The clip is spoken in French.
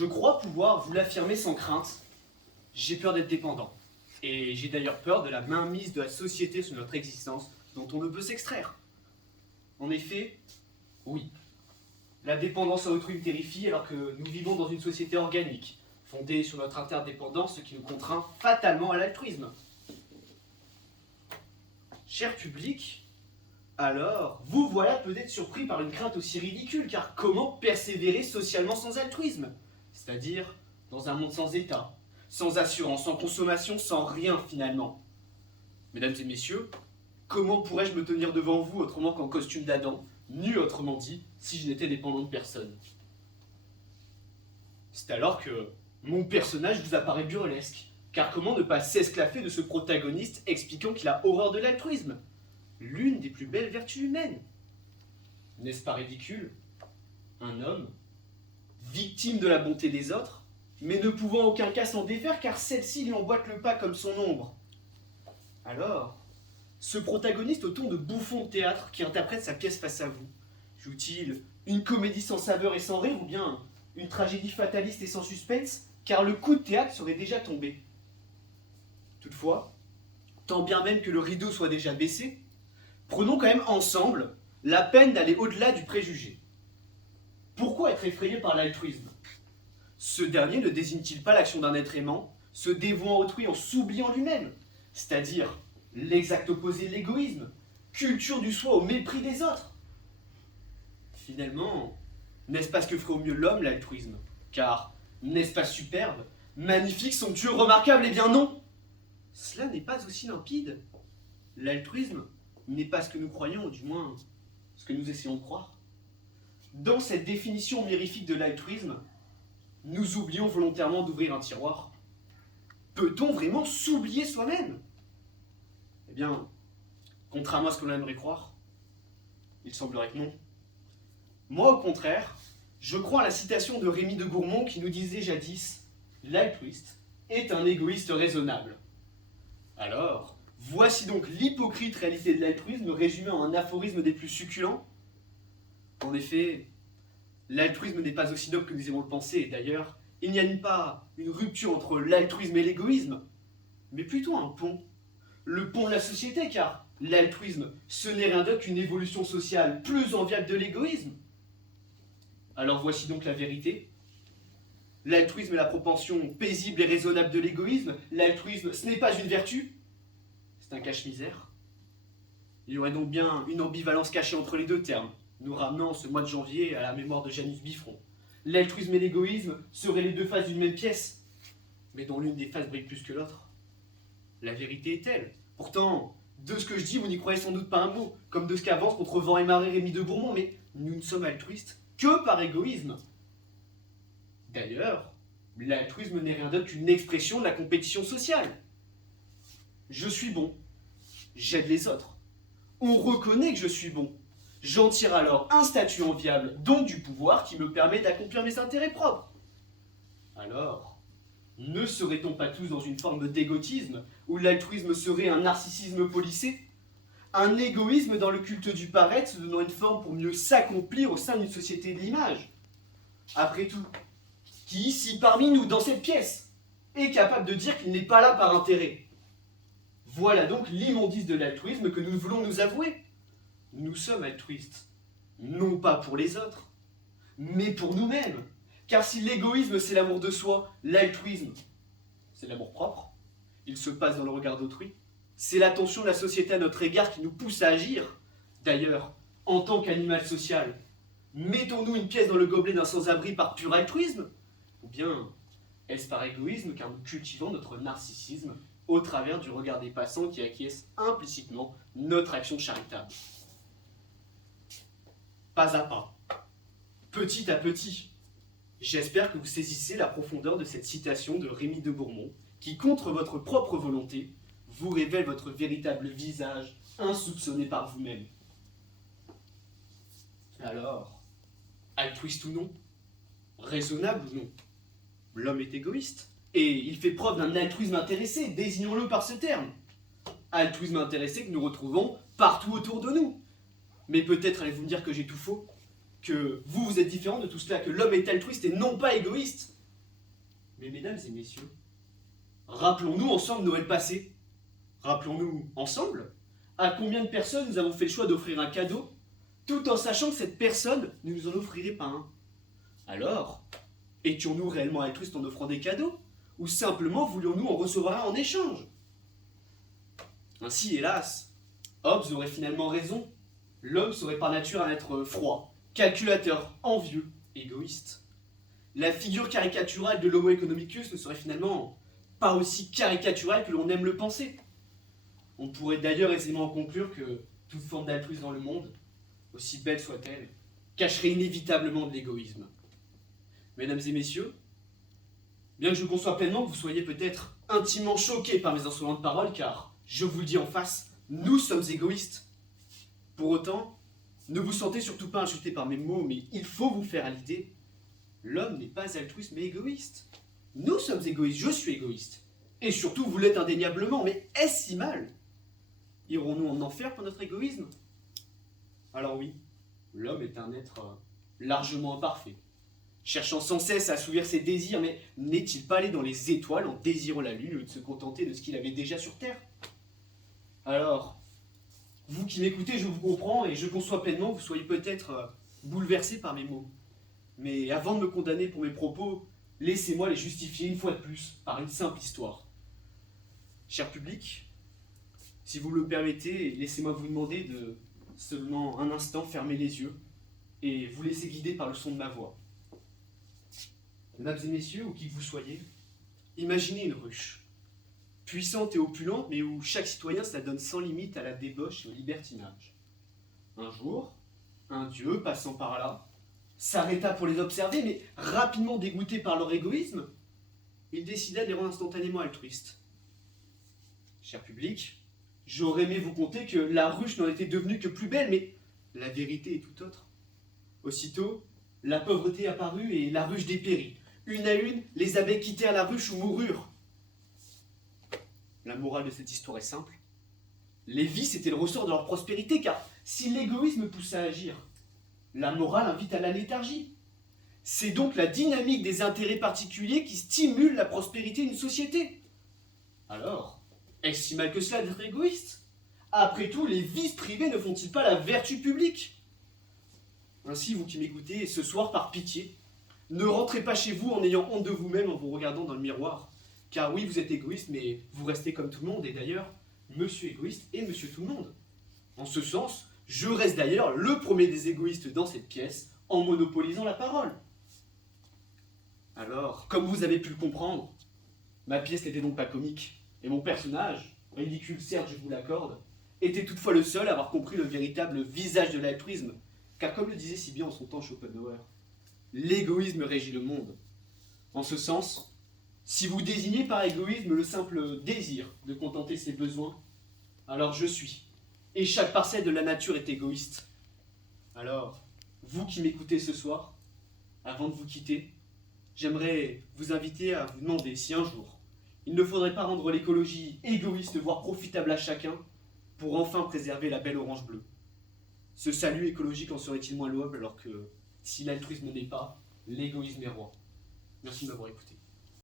Je crois pouvoir vous l'affirmer sans crainte, j'ai peur d'être dépendant. Et j'ai d'ailleurs peur de la mainmise de la société sur notre existence dont on ne peut s'extraire. En effet, oui, la dépendance à autrui me terrifie alors que nous vivons dans une société organique, fondée sur notre interdépendance, ce qui nous contraint fatalement à l'altruisme. Cher public, alors, vous voilà peut-être surpris par une crainte aussi ridicule, car comment persévérer socialement sans altruisme? C'est-à-dire dans un monde sans État, sans assurance, sans consommation, sans rien finalement. Mesdames et messieurs, comment pourrais-je me tenir devant vous autrement qu'en costume d'Adam, nu autrement dit, si je n'étais dépendant de personne? C'est alors que mon personnage vous apparaît burlesque, car comment ne pas s'esclaffer de ce protagoniste expliquant qu'il a horreur de l'altruisme, l'une des plus belles vertus humaines? N'est-ce pas ridicule? Un homme, victime de la bonté des autres, mais ne pouvant en aucun cas s'en défaire car celle-ci lui emboîte le pas comme son ombre. Alors, ce protagoniste au ton de bouffon de théâtre qui interprète sa pièce face à vous, joue-t-il une comédie sans saveur et sans rire ou bien une tragédie fataliste et sans suspense, car le coup de théâtre serait déjà tombé? Toutefois, tant bien même que le rideau soit déjà baissé, prenons quand même ensemble la peine d'aller au-delà du préjugé. Pourquoi être effrayé par l'altruisme? Ce dernier ne désigne-t-il pas l'action d'un être aimant, se dévouant à autrui en s'oubliant lui-même, c'est-à-dire l'exact opposé de l'égoïsme, culture du soi au mépris des autres? Finalement, n'est-ce pas ce que ferait au mieux l'homme, l'altruisme? Car, n'est-ce pas superbe, magnifique, somptueux, remarquable? Eh bien non! Cela n'est pas aussi limpide. L'altruisme n'est pas ce que nous croyons, ou du moins ce que nous essayons de croire. Dans cette définition mirifique de l'altruisme, nous oublions volontairement d'ouvrir un tiroir. Peut-on vraiment s'oublier soi-même? Eh bien, contrairement à ce que l'on aimerait croire, il semblerait que non. Moi, au contraire, je crois à la citation de Rémy de Gourmont qui nous disait jadis « L'altruiste est un égoïste raisonnable ». Alors, voici donc l'hypocrite réalité de l'altruisme résumée en un aphorisme des plus succulents. En effet, l'altruisme n'est pas aussi noble que nous aimons le penser, et d'ailleurs, il n'y a pas une rupture entre l'altruisme et l'égoïsme, mais plutôt un pont. Le pont de la société, car l'altruisme, ce n'est rien d'autre qu'une évolution sociale plus enviable de l'égoïsme. Alors voici donc la vérité. L'altruisme est la propension paisible et raisonnable de l'égoïsme. L'altruisme, ce n'est pas une vertu, c'est un cache-misère. Il y aurait donc bien une ambivalence cachée entre les deux termes, nous ramenant ce mois de janvier à la mémoire de Janus Biffron. L'altruisme et l'égoïsme seraient les deux faces d'une même pièce, mais dont l'une des faces brille plus que l'autre. La vérité est telle. Pourtant, de ce que je dis, vous n'y croyez sans doute pas un mot, comme de ce qu'avance contre vent et marée Rémy de Gourmont, mais nous ne sommes altruistes que par égoïsme. D'ailleurs, l'altruisme n'est rien d'autre qu'une expression de la compétition sociale. Je suis bon, j'aide les autres. On reconnaît que je suis bon. J'en tire alors un statut enviable, donc du pouvoir qui me permet d'accomplir mes intérêts propres. Alors, ne serait-on pas tous dans une forme d'égotisme, où l'altruisme serait un narcissisme policé? Un égoïsme dans le culte du paraître, se donnant une forme pour mieux s'accomplir au sein d'une société de l'image? Après tout, qui ici, parmi nous, dans cette pièce, est capable de dire qu'il n'est pas là par intérêt? Voilà donc l'immondice de l'altruisme que nous voulons nous avouer. Nous sommes altruistes, non pas pour les autres, mais pour nous-mêmes. Car si l'égoïsme c'est l'amour de soi, l'altruisme c'est l'amour propre, il se passe dans le regard d'autrui. C'est l'attention de la société à notre égard qui nous pousse à agir. D'ailleurs, en tant qu'animal social, mettons-nous une pièce dans le gobelet d'un sans-abri par pur altruisme? Ou bien est-ce par égoïsme car nous cultivons notre narcissisme au travers du regard des passants qui acquiescent implicitement notre action charitable? Pas à pas, petit à petit, j'espère que vous saisissez la profondeur de cette citation de Rémy de Gourmont qui, contre votre propre volonté, vous révèle votre véritable visage insoupçonné par vous-même. Alors, altruiste ou non? Raisonnable ou non? L'homme est égoïste, et il fait preuve d'un altruisme intéressé, désignons-le par ce terme. Altruisme intéressé que nous retrouvons partout autour de nous. Mais peut-être allez-vous me dire que j'ai tout faux, que vous êtes différent de tout cela, que l'homme est altruiste et non pas égoïste. Mais mesdames et messieurs, rappelons-nous ensemble Noël passé. Rappelons-nous ensemble à combien de personnes nous avons fait le choix d'offrir un cadeau, tout en sachant que cette personne ne nous en offrirait pas un. Alors, étions-nous réellement altruistes en offrant des cadeaux, ou simplement voulions-nous en recevoir un en échange? Ainsi, hélas, Hobbes aurait finalement raison. L'homme serait par nature un être froid, calculateur, envieux, égoïste. La figure caricaturale de l'Homo economicus ne serait finalement pas aussi caricaturale que l'on aime le penser. On pourrait d'ailleurs aisément en conclure que toute forme d'altruisme dans le monde, aussi belle soit-elle, cacherait inévitablement de l'égoïsme. Mesdames et messieurs, bien que je conçois pleinement que vous soyez peut-être intimement choqués par mes insolentes paroles, car, je vous le dis en face, nous sommes égoïstes. Pour autant, ne vous sentez surtout pas insulté par mes mots, mais il faut vous faire à l'idée, l'homme n'est pas altruiste mais égoïste. Nous sommes égoïstes, je suis égoïste. Et surtout, vous l'êtes indéniablement, mais est-ce si mal? Irons-nous en enfer pour notre égoïsme? Alors oui, l'homme est un être largement imparfait, cherchant sans cesse à assouvir ses désirs, mais n'est-il pas allé dans les étoiles en désirant la lune au lieu de se contenter de ce qu'il avait déjà sur Terre? Alors, vous qui m'écoutez, je vous comprends et je conçois pleinement que vous soyez peut-être bouleversé par mes mots. Mais avant de me condamner pour mes propos, laissez-moi les justifier une fois de plus par une simple histoire. Cher public, si vous le permettez, laissez-moi vous demander de seulement un instant fermer les yeux et vous laisser guider par le son de ma voix. Mesdames et messieurs, où qui que vous soyez, imaginez une ruche, puissante et opulente, mais où chaque citoyen s'adonne sans limite à la débauche et au libertinage. Un jour, un dieu passant par là s'arrêta pour les observer, mais rapidement dégoûté par leur égoïsme, il décida de les rendre instantanément altruistes. Cher public, j'aurais aimé vous conter que la ruche n'en était devenue que plus belle, mais la vérité est tout autre. Aussitôt, la pauvreté apparut et la ruche dépérit. Une à une, les abeilles quittèrent la ruche ou moururent. La morale de cette histoire est simple. Les vices étaient le ressort de leur prospérité, car si l'égoïsme pousse à agir, la morale invite à la léthargie. C'est donc la dynamique des intérêts particuliers qui stimule la prospérité d'une société. Alors, est-ce si mal que cela d'être égoïste? Après tout, les vices privés ne font-ils pas la vertu publique? Ainsi, vous qui m'écoutez, ce soir, par pitié, ne rentrez pas chez vous en ayant honte de vous-même en vous regardant dans le miroir. Car oui, vous êtes égoïste, mais vous restez comme tout le monde, et d'ailleurs, monsieur égoïste et monsieur tout le monde. En ce sens, je reste d'ailleurs le premier des égoïstes dans cette pièce, en monopolisant la parole. Alors, comme vous avez pu le comprendre, ma pièce n'était donc pas comique, et mon personnage, ridicule certes je vous l'accorde, était toutefois le seul à avoir compris le véritable visage de l'altruisme, car comme le disait si bien en son temps Schopenhauer, l'égoïsme régit le monde. En ce sens, si vous désignez par égoïsme le simple désir de contenter ses besoins, alors je suis, et chaque parcelle de la nature est égoïste. Alors, vous qui m'écoutez ce soir, avant de vous quitter, j'aimerais vous inviter à vous demander si un jour, il ne faudrait pas rendre l'écologie égoïste, voire profitable à chacun, pour enfin préserver la belle orange bleue. Ce salut écologique en serait-il moins louable alors que, si l'altruisme n'est pas, l'égoïsme est roi. Merci de m'avoir écouté.